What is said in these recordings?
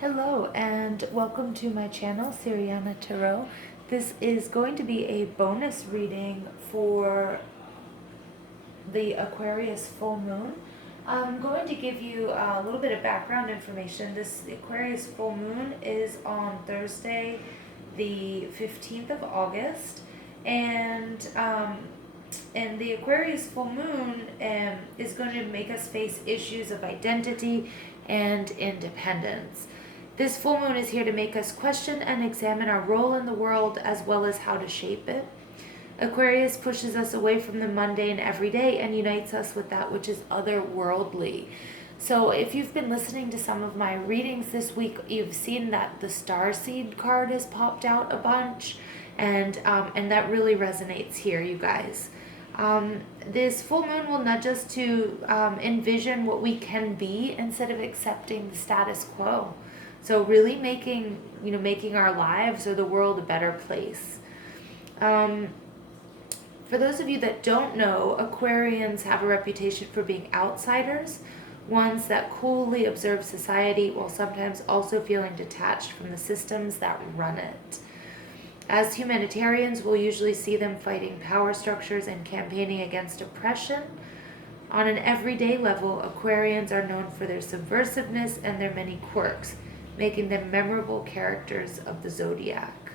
Hello and welcome to my channel, Siriana Tarot. This is going to be a bonus reading for the Aquarius full moon. I'm going to give you a little bit of background information. This Aquarius full moon is on Thursday, the 15th of August, and the Aquarius full moon is going to make us face issues of identity and independence. This full moon is here to make us question and examine our role in the world as well as how to shape it. Aquarius pushes us away from the mundane everyday and unites us with that which is otherworldly. So if you've been listening to some of my readings this week, you've seen that the starseed card has popped out a bunch, and that really resonates here, you guys. This full moon will nudge us to envision what we can be instead of accepting the status quo. So really making our lives or the world a better place. For those of you that don't know, Aquarians have a reputation for being outsiders, ones that coolly observe society while sometimes also feeling detached from the systems that run it. As humanitarians, we'll usually see them fighting power structures and campaigning against oppression. On an everyday level, Aquarians are known for their subversiveness and their many quirks, making them memorable characters of the zodiac.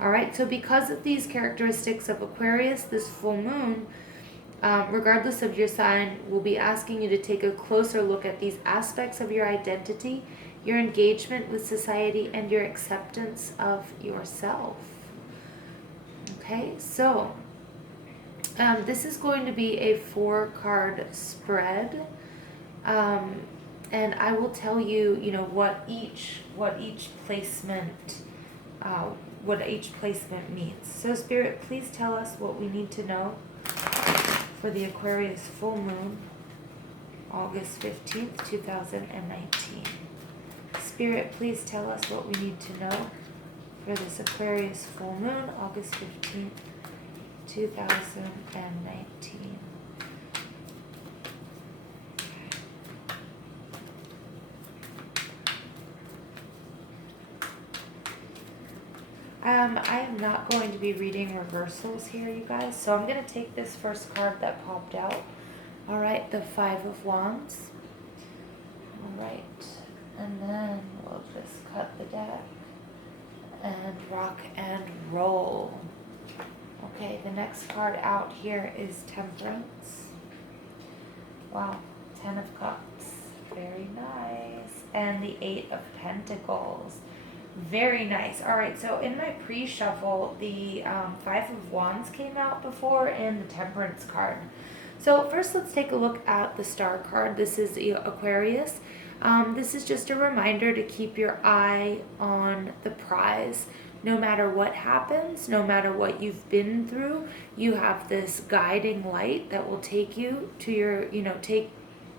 Alright, so because of these characteristics of Aquarius, this full moon, regardless of your sign, will be asking you to take a closer look at these aspects of your identity, your engagement with society, and your acceptance of yourself. Okay, so this is going to be a 4-card spread. And I will tell you, what each placement means. So Spirit, please tell us what we need to know for the Aquarius full moon, August 15th, 2019. Spirit, please tell us what we need to know for this Aquarius full moon, August 15th, 2019. I am not going to be reading reversals here, you guys, so I'm going to take this first card that popped out. Alright, the 5 of Wands. Alright, and then we'll just cut the deck and rock and roll. Okay, the next card out here is Temperance. Wow, 10 of Cups. Very nice. And the 8 of Pentacles. Very nice. All right, so in my pre-shuffle, the 5 of Wands came out before and the Temperance card. So first let's take a look at the Star card. This is Aquarius. This is just a reminder to keep your eye on the prize. No matter what happens, no matter what you've been through, you have this guiding light that will take you to your,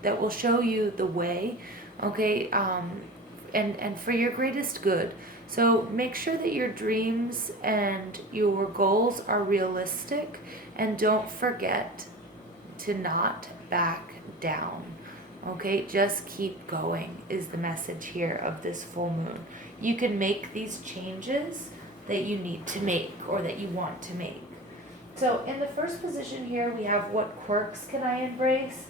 that will show you the way, okay, and for your greatest good. So make sure that your dreams and your goals are realistic, and don't forget to not back down. Okay, just keep going is the message here of this full moon. You can make these changes that you need to make or that you want to make. So in the first position here, we have what quirks can I embrace?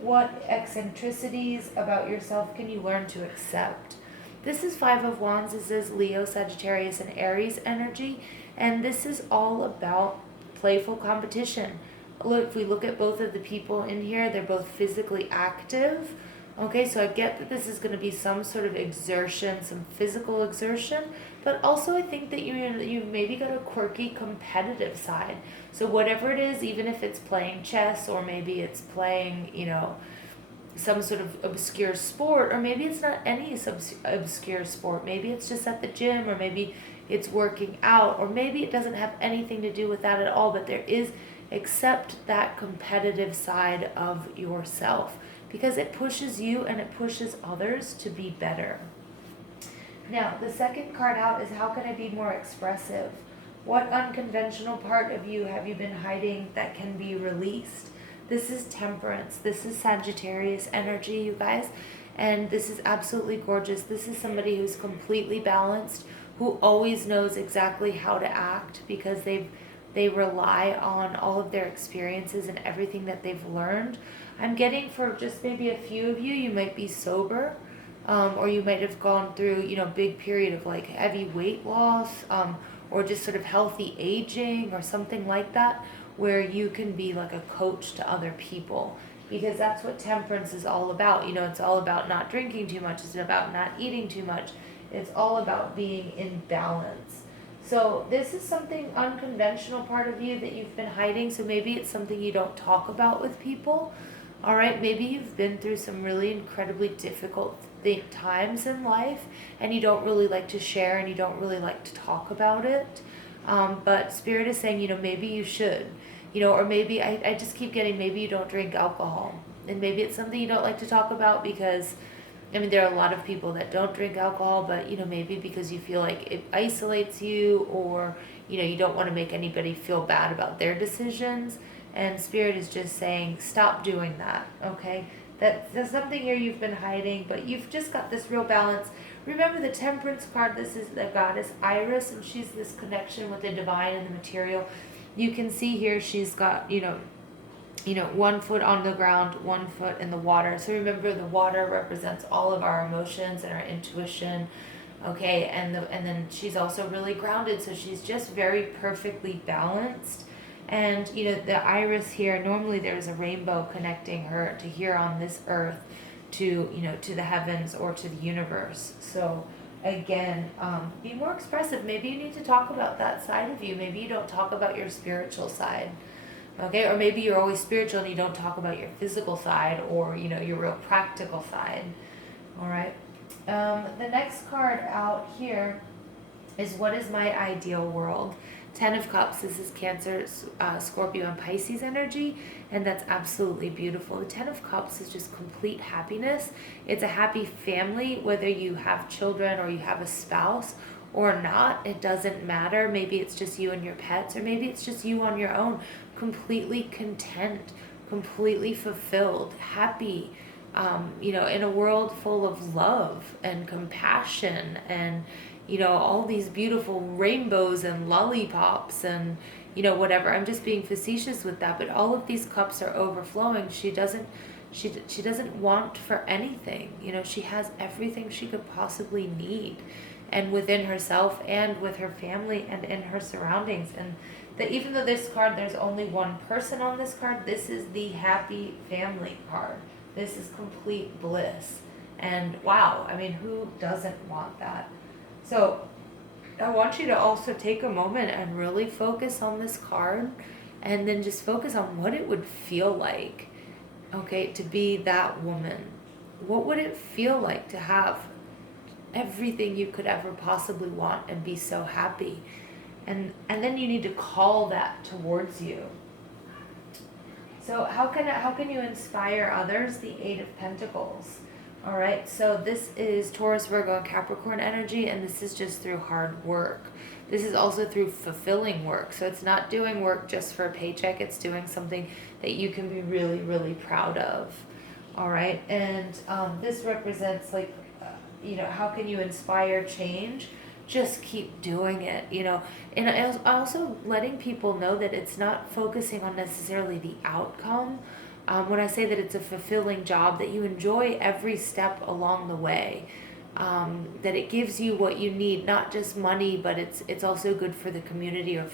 What eccentricities about yourself can you learn to accept? This is 5 of Wands. This is Leo, Sagittarius, and Aries energy. And this is all about playful competition. Look, if we look at both of the people in here, they're both physically active. Okay, so I get that this is going to be some sort of exertion, some physical exertion, but also I think that you maybe got a quirky competitive side. So whatever it is, even if it's playing chess or maybe it's playing, some sort of obscure sport, or maybe it's not any obscure sport. Maybe it's just at the gym, or maybe it's working out, or maybe it doesn't have anything to do with that at all, but there is, accept that competitive side of yourself, because it pushes you and it pushes others to be better. Now, the second card out is how can I be more expressive? What unconventional part of you have you been hiding that can be released? This is Temperance. This is Sagittarius energy, you guys. And this is absolutely gorgeous. This is somebody who's completely balanced, who always knows exactly how to act because they rely on all of their experiences and everything that they've learned. I'm getting for just maybe a few of you, you might be sober, or you might have gone through, big period of like heavy weight loss, or just sort of healthy aging or something like that, where you can be like a coach to other people. Because that's what temperance is all about. It's all about not drinking too much. It's about not eating too much. It's all about being in balance. So this is something unconventional part of you that you've been hiding. So maybe it's something you don't talk about with people. All right, maybe you've been through some really incredibly difficult times in life and you don't really like to share and you don't really like to talk about it. But Spirit is saying, maybe you should. Or maybe I just keep getting, maybe you don't drink alcohol. And maybe it's something you don't like to talk about because, there are a lot of people that don't drink alcohol, but, maybe because you feel like it isolates you or, you don't want to make anybody feel bad about their decisions. And Spirit is just saying, stop doing that, okay? There's something here you've been hiding, but you've just got this real balance. Remember the Temperance card, this is the goddess Iris, and she's this connection with the divine and the material. You can see here she's got, 1 foot on the ground, 1 foot in the water. So remember, the water represents all of our emotions and our intuition, okay? And then she's also really grounded, so she's just very perfectly balanced. And, the Iris here, normally there's a rainbow connecting her to here on this earth to, to the heavens or to the universe. So again, be more expressive. Maybe you need to talk about that side of you. Maybe you don't talk about your spiritual side, okay? Or maybe you're always spiritual and you don't talk about your physical side or, your real practical side, all right? The next card out here is what is my ideal world? 10 of Cups, this is Cancer, Scorpio, and Pisces energy, and that's absolutely beautiful. The 10 of Cups is just complete happiness. It's a happy family, whether you have children or you have a spouse or not, it doesn't matter. Maybe it's just you and your pets, or maybe it's just you on your own, completely content, completely fulfilled, happy, in a world full of love and compassion and, all these beautiful rainbows and lollipops and, whatever. I'm just being facetious with that, but all of these cups are overflowing. She doesn't want for anything. She has everything she could possibly need, and within herself and with her family and in her surroundings. And that even though this card, there's only one person on this card, this is the happy family card. This is complete bliss. And wow, who doesn't want that? So I want you to also take a moment and really focus on this card, and then just focus on what it would feel like, okay, to be that woman. What would it feel like to have everything you could ever possibly want and be so happy? And then you need to call that towards you. So how can you inspire others? The 8 of Pentacles. All right, so this is Taurus, Virgo, and Capricorn energy, and this is just through hard work. This is also through fulfilling work. So it's not doing work just for a paycheck. It's doing something that you can be really, really proud of. All right, and this represents how can you inspire change? Just keep doing it, and also letting people know that it's not focusing on necessarily the outcome. When I say that it's a fulfilling job, that you enjoy every step along the way, that it gives you what you need, not just money, but it's also good for the community or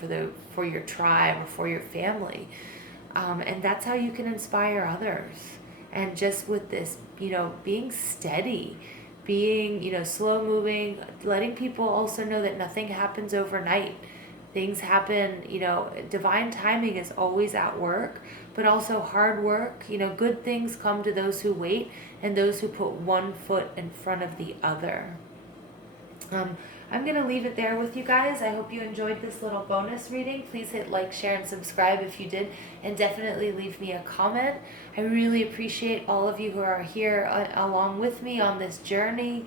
for your tribe or for your family, and that's how you can inspire others. And just with this, being steady, being slow moving, letting people also know that nothing happens overnight. Things happen, divine timing is always at work, but also hard work. Good things come to those who wait and those who put one foot in front of the other. I'm going to leave it there with you guys. I hope you enjoyed this little bonus reading. Please hit like, share, and subscribe if you did, and definitely leave me a comment. I really appreciate all of you who are here along with me on this journey,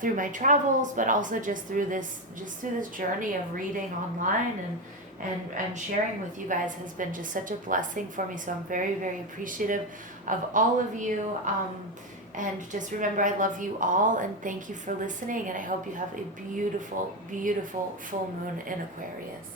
through my travels, but also just through this journey of reading online and sharing with you guys has been just such a blessing for me. So I'm very, very appreciative of all of you. And just remember, I love you all, and thank you for listening, and I hope you have a beautiful, beautiful full moon in Aquarius.